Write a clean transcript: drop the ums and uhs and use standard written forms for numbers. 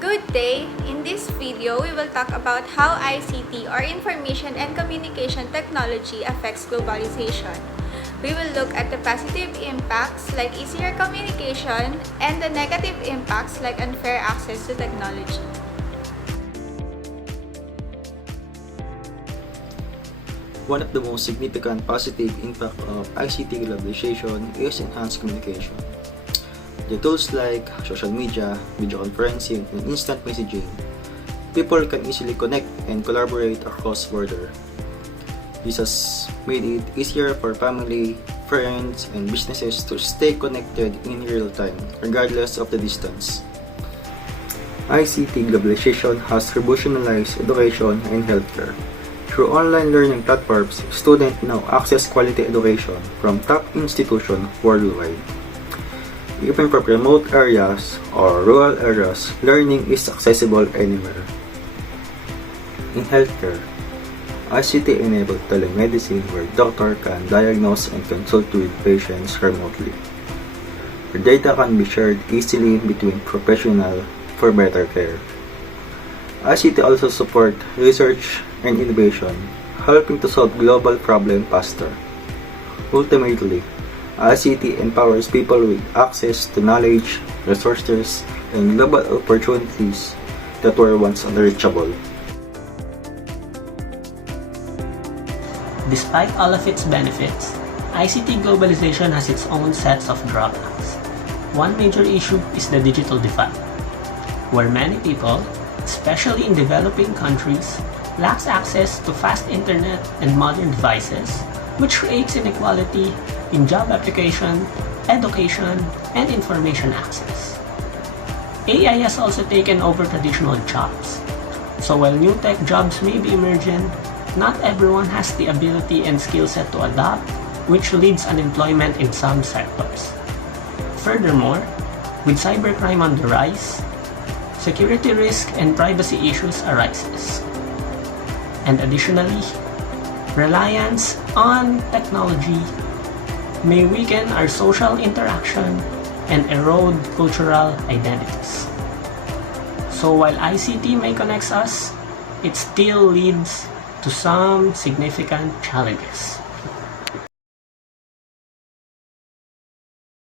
Good day! In this video, we will talk about how ICT or Information and Communication Technology affects globalization. We will look at the positive impacts like easier communication and the negative impacts like unfair access to technology. One of the most significant positive impact of ICT globalization is enhanced communication. The tools like social media, video conferencing, and instant messaging, people can easily connect and collaborate across borders. This has made it easier for family, friends, and businesses to stay connected in real time, regardless of the distance. ICT globalization has revolutionized education and healthcare. Through online learning platforms, students now access quality education from top institutions worldwide. Even from remote areas or rural areas, learning is accessible anywhere. In healthcare, ICT enabled telemedicine where doctors can diagnose and consult with patients remotely. The data can be shared easily between professionals for better care. ICT also supports research and innovation, helping to solve global problems faster. Ultimately, ICT empowers people with access to knowledge, resources, and global opportunities that were once unreachable. Despite all of its benefits, ICT globalization has its own sets of drawbacks. One major issue is the digital divide, where many people, especially in developing countries, lacks access to fast internet and modern devices, which creates inequality in job application, education, and information access. AI has also taken over traditional jobs. So while new tech jobs may be emerging, not everyone has the ability and skill set to adapt, which leads unemployment in some sectors. Furthermore, with cybercrime on the rise, security risk and privacy issues arises. And additionally, reliance on technology may weaken our social interaction and erode cultural identities. So while ICT may connect us, it still leads to some significant challenges.